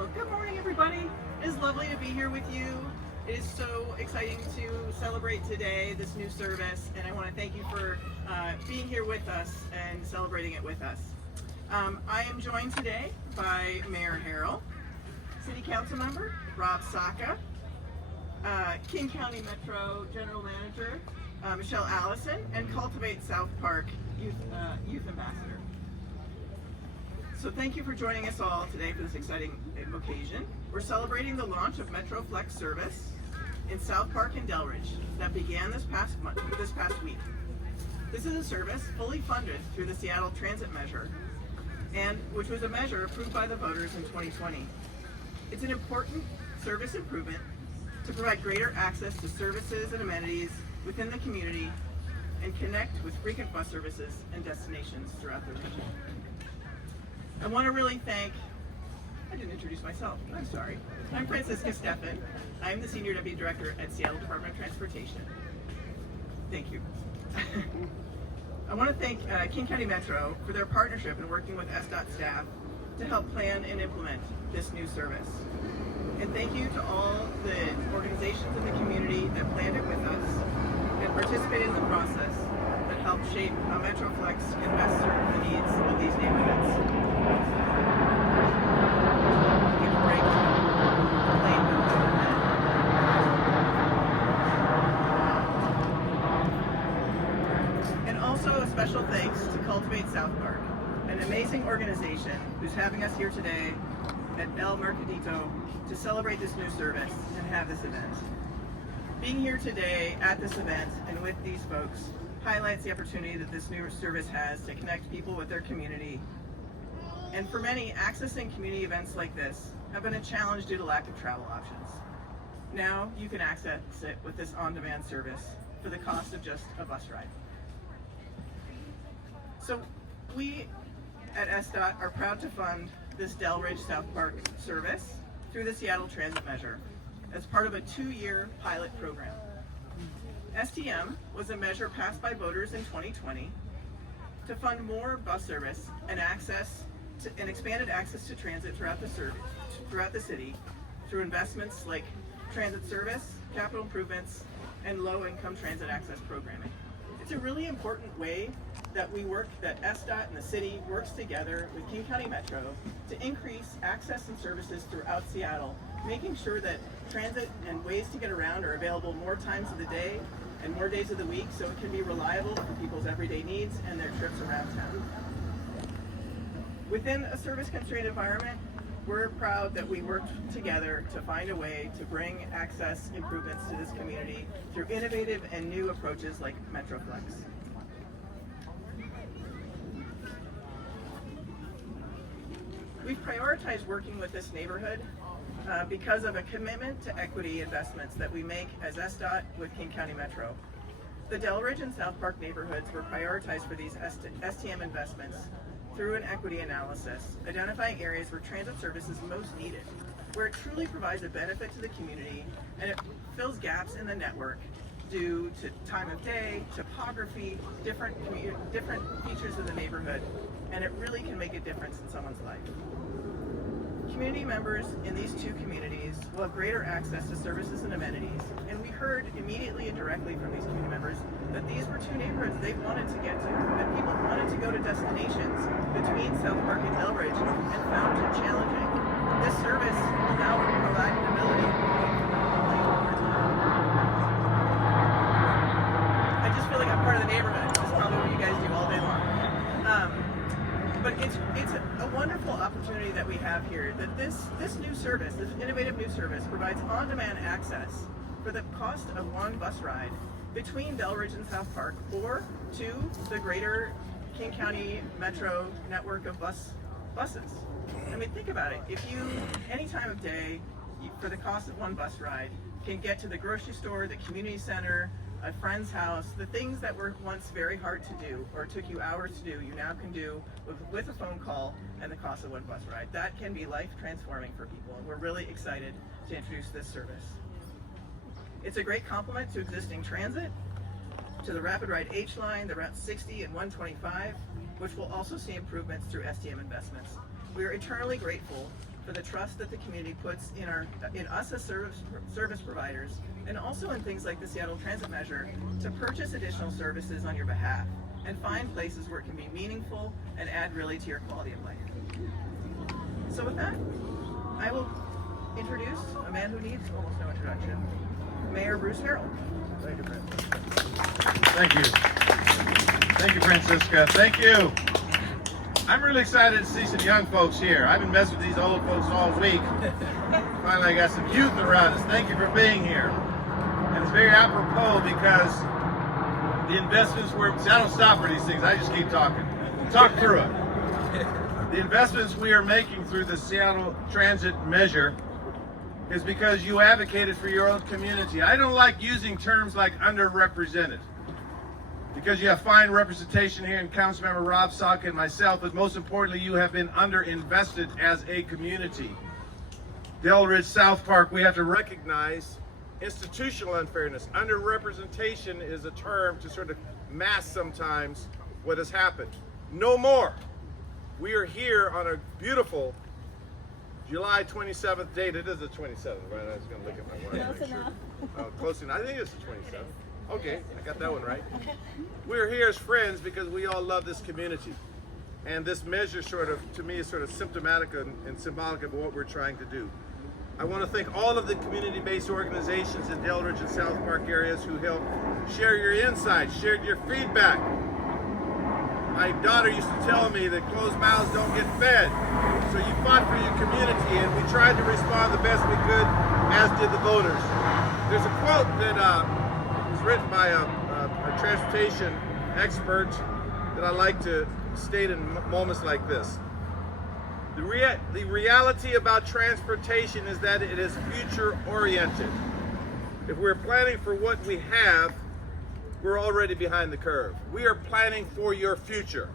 Well, good morning, everybody. It is lovely to be here with you. It is so exciting to celebrate today, this new service, and I want to thank you for being here with us and celebrating it with us. I am joined today by Mayor Harrell, City Councilmember Rob Saka, King County Metro General Manager Michelle Allison, and Cultivate South Park Youth Ambassador. So thank you for joining us all today for this exciting occasion. We're celebrating the launch of MetroFlex service in South Park and Delridge that began this past week. This is a service fully funded through the Seattle Transit Measure, and which was a measure approved by the voters in 2020. It's an important service improvement to provide greater access to services and amenities within the community and connect with frequent bus services and destinations throughout the region. I want to really thank, I didn't introduce myself, I'm sorry. I'm Francisca Steffen. I'm the Senior Deputy Director at Seattle Department of Transportation. Thank you. I want to thank King County Metro for their partnership in working with SDOT staff to help plan and implement this new service. And thank you to all the organizations in the community that planned it with us and participated in the process that helped shape how MetroFlex can best serve the needs of these neighborhoods. Give a break. Lane goes overhead. And also a special thanks to Cultivate South Park, an amazing organization who's having us here today at El Mercadito to celebrate this new service and have this event. Being here today at this event and with these folks highlights the opportunity that this new service has to connect people with their community. And for many, accessing community events like this have been a challenge due to lack of travel options. Now you can access it with this on-demand service for the cost of just a bus ride. So we at SDOT are proud to fund this Delridge South Park service through the Seattle Transit Measure as part of a 2-year pilot program. STM was a measure passed by voters in 2020 to fund more bus service and expanded access to transit throughout the city through investments like transit service, capital improvements, and low-income transit access programming. It's a really important way that SDOT and the city works together with King County Metro to increase access and services throughout Seattle, making sure that transit and ways to get around are available more times of the day and more days of the week so it can be reliable for people's everyday needs and their trips around town. Within a service-constrained environment, we're proud that we worked together to find a way to bring access improvements to this community through innovative and new approaches like MetroFlex. We've prioritized working with this neighborhood because of a commitment to equity investments that we make as SDOT with King County Metro. The Delridge and South Park neighborhoods were prioritized for these STM investments through an equity analysis, identifying areas where transit service is most needed, where it truly provides a benefit to the community and it fills gaps in the network due to time of day, topography, different features of the neighborhood, and it really can make a difference in someone's life. Community members in these two communities will have greater access to services and amenities, and we heard immediately and directly from these community members that these were two neighborhoods they wanted to get to, that people wanted to go to destinations between South Park and Delridge and found it challenging. This service will now provide an ability to I just feel like I'm part of the neighborhood. This is probably what you guys do all day long. But it's a wonderful opportunity that we have here, that this new service, this innovative new service, provides on-demand access for the cost of one bus ride between Delridge and South Park or to the greater King County Metro network of buses. I mean, think about it. If you, any time of day, for the cost of one bus ride, can get to the grocery store, the community center, a friend's house, the things that were once very hard to do or took you hours to do, you now can do with a phone call and the cost of one bus ride. That can be life transforming for people, and we're really excited to introduce this service. It's a great complement to existing transit, to the Rapid Ride H line, the Route 60 and 125, which will also see improvements through STM investments. We are eternally grateful for for the trust that the community puts in us as service providers, and also in things like the Seattle Transit Measure to purchase additional services on your behalf and find places where it can be meaningful and add really to your quality of life. So with that, I will introduce a man who needs almost no introduction, Mayor Bruce Harrell. Thank you, Thank you. Thank you, Francisca. Thank you. I'm really excited to see some young folks here. I've been messing with these old folks all week. Finally, I got some youth around us. Thank you for being here. And it's very apropos because the investments see, I don't stop for these things. I just keep talking. Talk through it. The investments we are making through the Seattle Transit Measure is because you advocated for your own community. I don't like using terms like underrepresented, because you have fine representation here in Councilmember Rob Saka and myself, but most importantly, you have been underinvested as a community. Delridge, South Park, we have to recognize institutional unfairness. Underrepresentation is a term to sort of mask sometimes what has happened. No more. We are here on a beautiful July 27th date. It is the 27th, right? I was going to look at my watch. Close enough. Oh, close enough. I think it's the 27th. Okay, I got that one right. We're here as friends because we all love this community. And this measure to me is sort of symptomatic and symbolic of what we're trying to do. I want to thank all of the community-based organizations in Delridge and South Park areas who helped share your insights, shared your feedback. My daughter used to tell me that closed mouths don't get fed. So you fought for your community, and we tried to respond the best we could, as did the voters. There's a quote that was written by a transportation expert that I like to state in moments like this. The reality about transportation is that it is future-oriented. If we're planning for what we have, we're already behind the curve. We are planning for your future.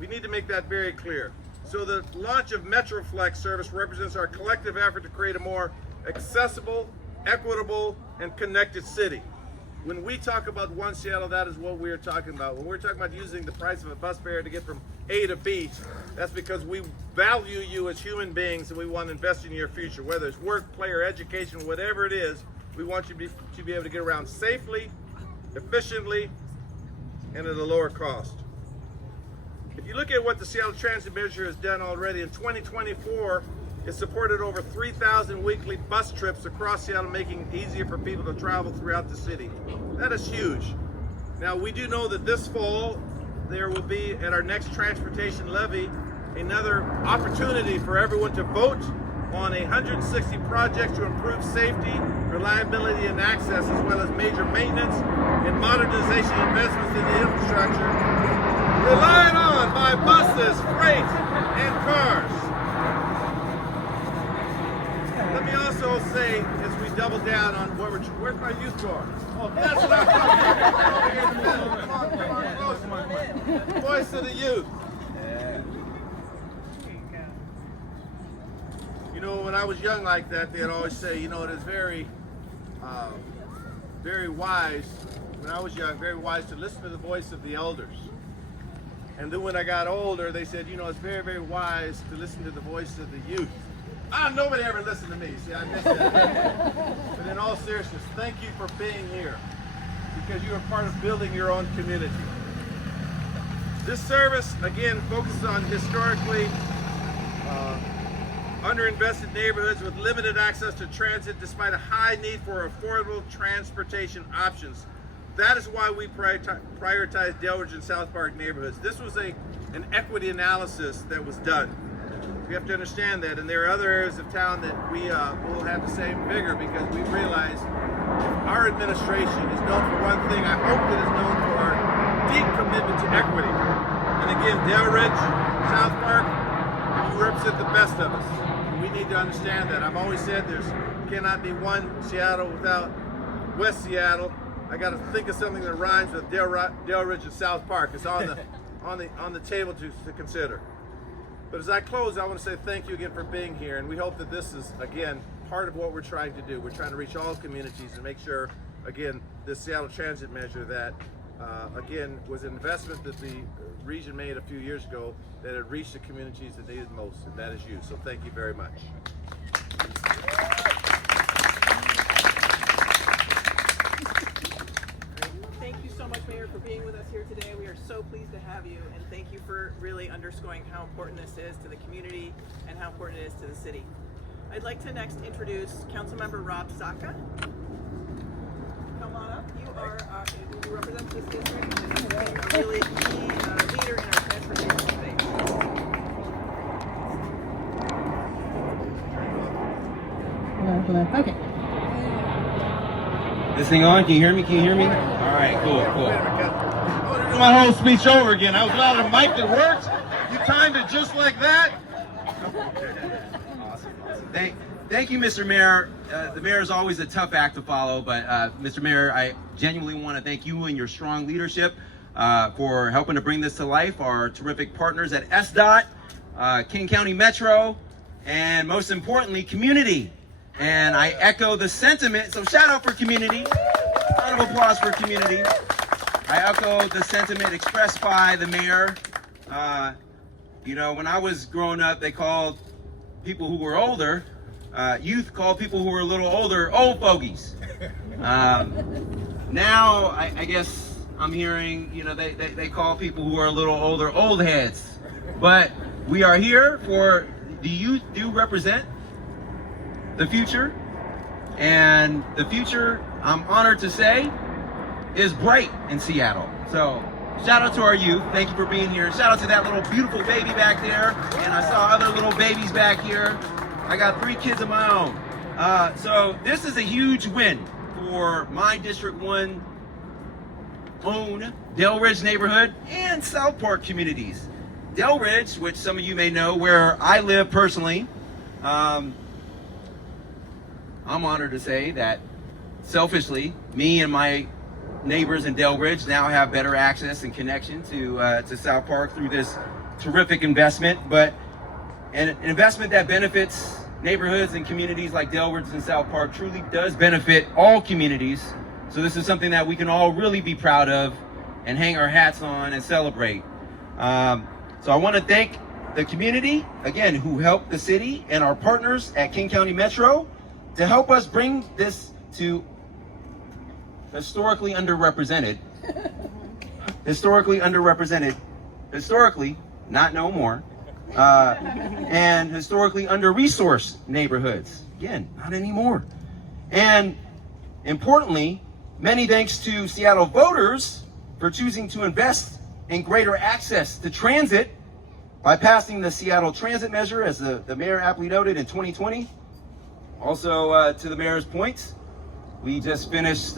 We need to make that very clear. So the launch of MetroFlex service represents our collective effort to create a more accessible, equitable, and connected city. When we talk about One Seattle, that is what we are talking about. When we're talking about using the price of a bus fare to get from A to B, that's because we value you as human beings and we want to invest in your future. Whether it's work, play, or education, whatever it is, we want you to be able to get around safely, efficiently, and at a lower cost. If you look at what the Seattle Transit Measure has done already, in 2024, it supported over 3,000 weekly bus trips across Seattle, making it easier for people to travel throughout the city. That is huge. Now, we do know that this fall, there will be, at our next transportation levy, another opportunity for everyone to vote on 160 projects to improve safety, reliability, and access, as well as major maintenance and modernization investments in the infrastructure relied on by buses, freight, and cars. Let me also say, as we double down on what where's my youth going? Oh, that's what I'm talking about. Voice of the youth. You know, when I was young like that, they'd always say, you know, it is very wise, when I was young, very wise to listen to the voice of the elders. And then when I got older, they said, you know, it's very, very wise to listen to the voice of the youth. Nobody ever listened to me. See, I missed that. But in all seriousness, thank you for being here, because you are part of building your own community. This service, again, focuses on historically underinvested neighborhoods with limited access to transit despite a high need for affordable transportation options. That is why we prioritize Delridge and South Park neighborhoods. This was an equity analysis that was done. We have to understand that, and there are other areas of town that we will have the same vigor, because we realize our administration is known for one thing. I hope it is known for our deep commitment to equity. And again, Delridge, South Park, you represent the best of us. We need to understand that. I've always said there cannot be one Seattle without West Seattle. I got to think of something that rhymes with Delridge and South Park. It's on the table to consider. But as I close, I want to say thank you again for being here, and we hope that this is, again, part of what we're trying to do. We're trying to reach all communities and make sure, again, this Seattle Transit Measure, that again, was an investment that the region made a few years ago that had reached the communities that needed most, and that is you. So thank you very much. Thank you so much, Mayor, for being with us here today. We are so pleased to have you, and thank you for really underscoring how important this is to the community and how important it is to the city. I'd like to next introduce Councilmember Rob Saka. Come on up. You represent this district and you're a really key leader in our transportation space. Hello. Okay. This thing on? Can you hear me? Can you hear me? All right, cool. My whole speech over again. I was without a mic that works. You timed it just like that. Awesome. Thank you, Mr. Mayor. The mayor is always a tough act to follow, but Mr. Mayor, I genuinely want to thank you and your strong leadership for helping to bring this to life. Our terrific partners at SDOT, King County Metro, and most importantly, community. And I echo the sentiment, so shout out for community. Round of applause for community. I echo the sentiment expressed by the mayor. You know, when I was growing up, they called people who were older, youth called people who were a little older, old fogies. Now, I guess I'm hearing, you know, they call people who are a little older, old heads. But we are here for the youth do represent the future, and the future, I'm honored to say, is bright in Seattle. So shout out to our youth. Thank you for being here. Shout out to that little beautiful baby back there, and I saw other little babies back here. I got 3 kids of my own. So this is a huge win for my District 1 own Dell Ridge neighborhood and South Park communities. Dell Ridge, which some of you may know, where I live personally, I'm honored to say that selfishly, me and my neighbors in Dell Ridge now have better access and connection to South Park through this terrific investment, but an investment that benefits neighborhoods and communities like Dell Ridge and South Park truly does benefit all communities. So this is something that we can all really be proud of and hang our hats on and celebrate. So I want to thank the community, again, who helped the city and our partners at King County Metro to help us bring this to historically underrepresented, not no more, and historically under-resourced neighborhoods. Again, not anymore. And importantly, many thanks to Seattle voters for choosing to invest in greater access to transit by passing the Seattle Transit Measure, as the mayor aptly noted, in 2020. Also, to the mayor's points, we just finished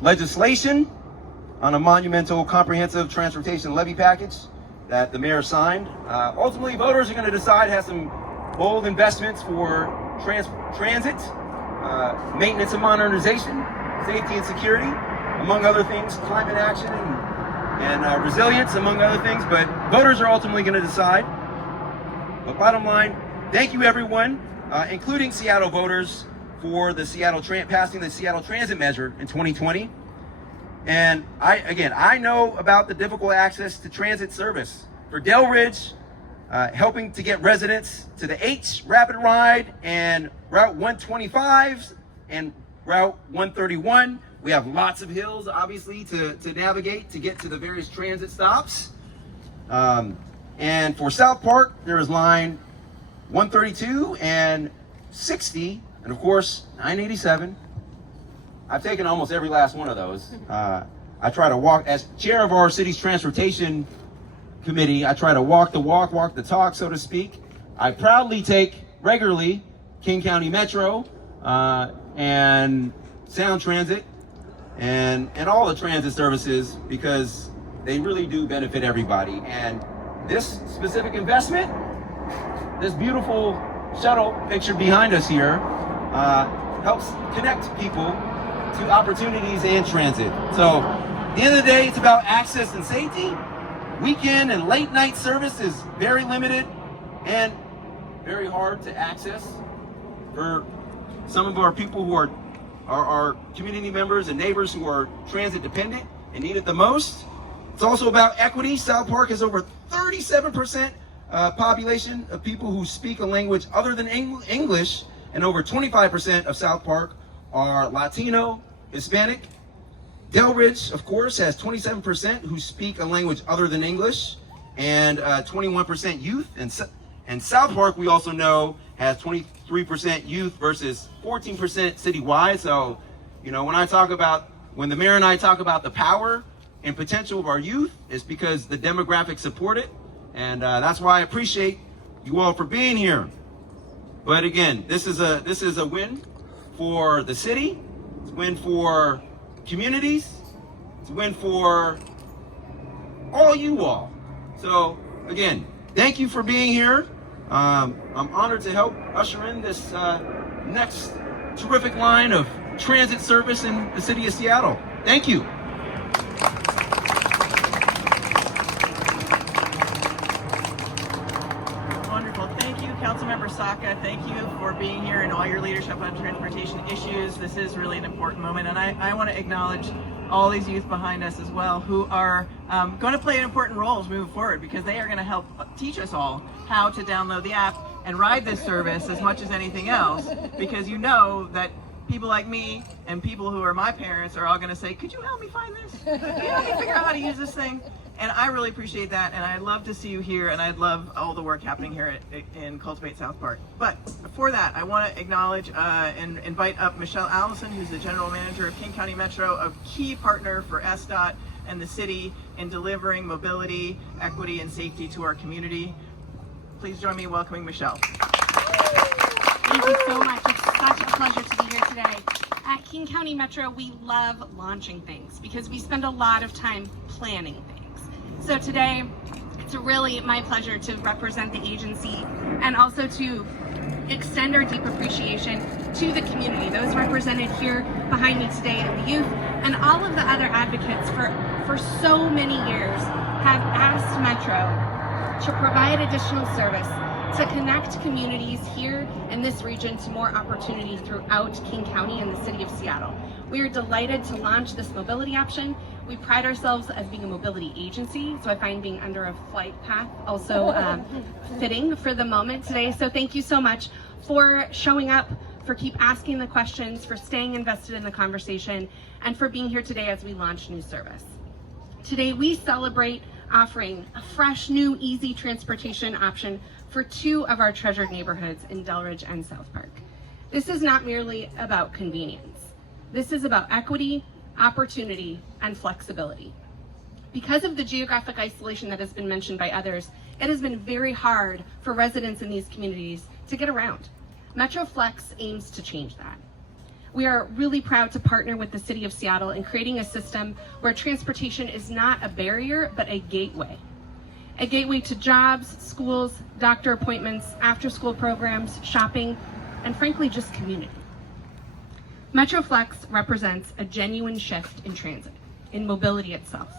legislation on a monumental comprehensive transportation levy package that the mayor signed. Ultimately, voters are going to decide, has some bold investments for transit, maintenance and modernization, safety and security, among other things, climate action and resilience, among other things. But voters are ultimately going to decide. But bottom line, thank you everyone, including Seattle voters, for the passing the Seattle Transit Measure in 2020. And I know about the difficult access to transit service. For Dell Ridge, helping to get residents to the H Rapid Ride and Route 125 and Route 131. We have lots of hills, obviously, to navigate to get to the various transit stops. And for South Park, there is line 132 and 60, and of course, 987. I've taken almost every last one of those. I try to walk, as chair of our city's transportation committee, I try to walk the walk, walk the talk, so to speak. I proudly take regularly King County Metro and Sound Transit and all the transit services, because they really do benefit everybody. And this specific investment, this beautiful shuttle picture behind us here, helps connect people to opportunities and transit. So at the end of the day, it's about access and safety. Weekend and late night service is very limited and very hard to access for some of our people who are our community members and neighbors who are transit dependent. and need it the most. It's also about equity. South Park has over 37% population of people who speak a language other than English, and over 25% of South Park are Latino, Hispanic. Delridge, of course, has 27% who speak a language other than English, and 21% youth. And South Park, we also know, has 23% youth versus 14% citywide. So, you know, when the mayor and I talk about the power and potential of our youth, it's because the demographics support it. And that's why I appreciate you all for being here. But again, this is a win for the city. It's a win for communities. It's a win for all you all. So again, thank you for being here. I'm honored to help usher in this next terrific line of transit service in the city of Seattle. Thank you. Wonderful. Thank you, Councilmember Saka. Thank you for being here and all your leadership on transportation issues. This is really an important moment, and I want to acknowledge all these youth behind us as well who are going to play important roles moving forward, because they are going to help teach us all how to download the app and ride this service as much as anything else, because you know that people like me and people who are my parents are all going to say, could you help me find this? Can you help me figure out how to use this thing? And I really appreciate that, and I'd love to see you here, and I'd love all the work happening here in Cultivate South Park. But before that, I want to acknowledge and invite up Michelle Allison, who's the General Manager of King County Metro, a key partner for SDOT and the city in delivering mobility, equity, and safety to our community. Please join me in welcoming Michelle. Thank you so much. It's such a pleasure to be here today. At King County Metro, we love launching things because we spend a lot of time planning things. So today, it's really my pleasure to represent the agency and also to extend our deep appreciation to the community, those represented here behind me today, and the youth, and all of the other advocates for so many years have asked Metro to provide additional service to connect communities here in this region to more opportunity throughout King County and the city of Seattle. We are delighted to launch this mobility option. We pride ourselves as being a mobility agency, so I find being under a flight path also fitting for the moment today. So thank you so much for showing up, for keep asking the questions, for staying invested in the conversation, and for being here today as we launch new service. Today we celebrate offering a fresh, new, easy transportation option for two of our treasured neighborhoods in Delridge and South Park. This is not merely about convenience. This is about equity, opportunity, and flexibility. Because of the geographic isolation that has been mentioned by others, it has been very hard for residents in these communities to get around. MetroFlex aims to change that. We are really proud to partner with the City of Seattle in creating a system where transportation is not a barrier, but a gateway. A gateway to jobs, schools, doctor appointments, after-school programs, shopping, and frankly, just community. MetroFlex represents a genuine shift in transit, in mobility itself.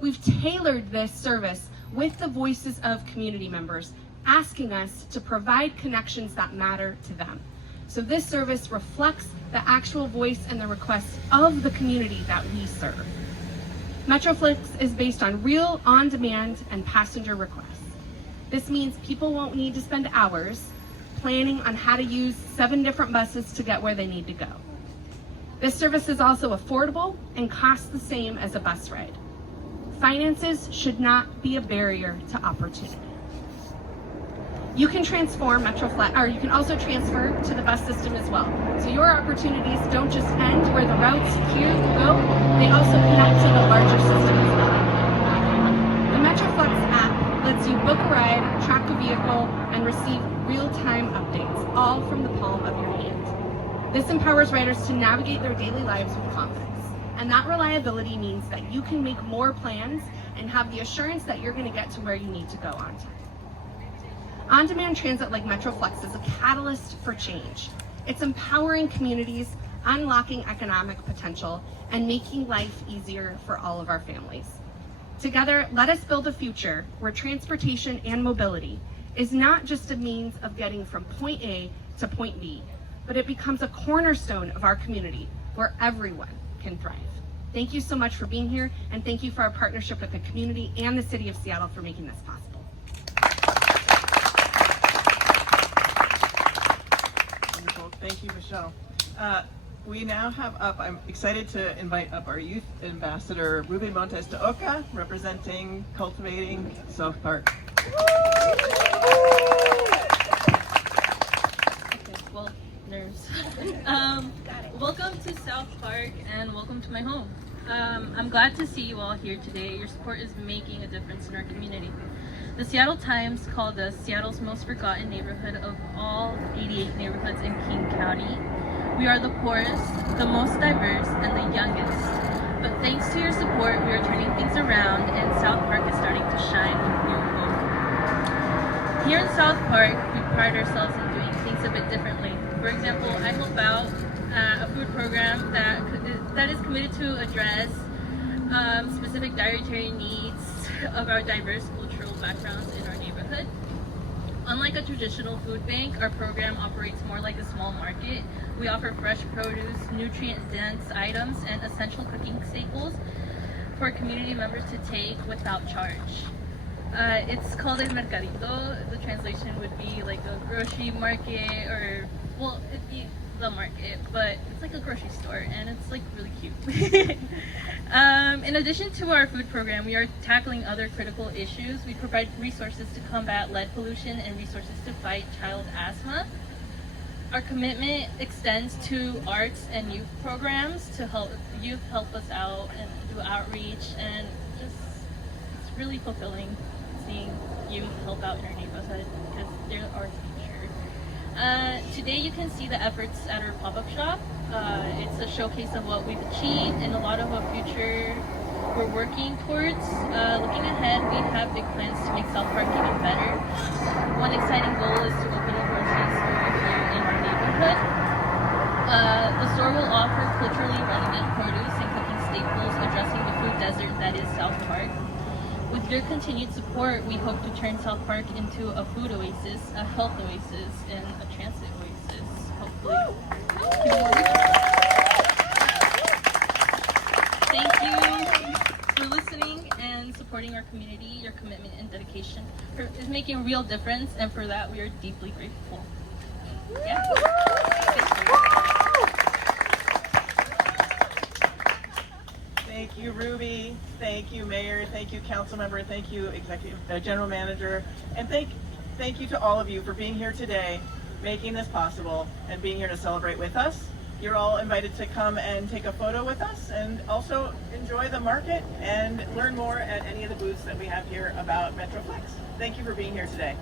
We've tailored this service with the voices of community members, asking us to provide connections that matter to them. So this service reflects the actual voice and the requests of the community that we serve. MetroFlex is based on real, on-demand, and passenger requests. This means people won't need to spend hours planning on how to use 7 different buses to get where they need to go. This service is also affordable and costs the same as a bus ride. Finances should not be a barrier to opportunity. You can transform MetroFlex, or you can also transfer to the bus system as well. So your opportunities don't just end where the routes here go, they also connect to the larger system as well. The MetroFlex app lets you book a ride, track a vehicle, and receive real-time updates, all from the palm of your hand. This empowers riders to navigate their daily lives with confidence. And that reliability means that you can make more plans and have the assurance that you're going to get to where you need to go on time. On-demand transit like MetroFlex is a catalyst for change. It's empowering communities, unlocking economic potential, and making life easier for all of our families. Together, let us build a future where transportation and mobility is not just a means of getting from point A to point B, but it becomes a cornerstone of our community where everyone can thrive. Thank you so much for being here, and thank you for our partnership with the community and the City of Seattle for making this possible. Wonderful. Thank you, Michelle. We now have up, I'm excited to invite up our youth ambassador, Ruben Montes de Oca, representing Cultivating South Park. Okay, well, nerves. Welcome to South Park and welcome to my home. I'm glad to see you all here today. Your support is making a difference in our community. The Seattle Times called us Seattle's most forgotten neighborhood of all 88 neighborhoods in King County. We are the poorest, the most diverse, and the youngest. But thanks to your support, we are turning things around and South Park is starting to shine with new hope. Here in South Park, we pride ourselves in doing things a bit differently. For example, I help out a food program that is committed to address specific dietary needs of our diverse cultural backgrounds in our neighborhood. Unlike a traditional food bank, our program operates more like a small market. We offer fresh produce, nutrient-dense items, and essential cooking staples for community members to take without charge. It's called El Mercadito. The translation would be like a grocery market, or, well, it'd be the market, but it's like a grocery store, and it's like really cute. In addition to our food program, we are tackling other critical issues. We provide resources to combat lead pollution and resources to fight child asthma. Our commitment extends to arts and youth programs to help youth help us out and do outreach, and just it's really fulfilling seeing youth help out in our neighborhood because they're our future. Today you can see the efforts at our pop-up shop. It's a showcase of what we've achieved and a lot of what future we're working towards. Looking ahead, we have big plans to make South Park even better. One exciting goal is to open a grocery store here in our neighborhood. The store will offer culturally relevant produce and cooking staples addressing the food desert that is South Park. With your continued support, we hope to turn South Park into a food oasis, a health oasis, and a transit oasis, hopefully. Thank you for listening and supporting our community. Your commitment and dedication is making a real difference, and for that we are deeply grateful. Yeah. Thank you, Ruby. Thank you, Mayor. Thank you, Councilmember. Thank you, Executive General Manager. And thank you to all of you for being here today, making this possible, and being here to celebrate with us. You're all invited to come and take a photo with us, and also enjoy the market and learn more at any of the booths that we have here about MetroFlex. Thank you for being here today.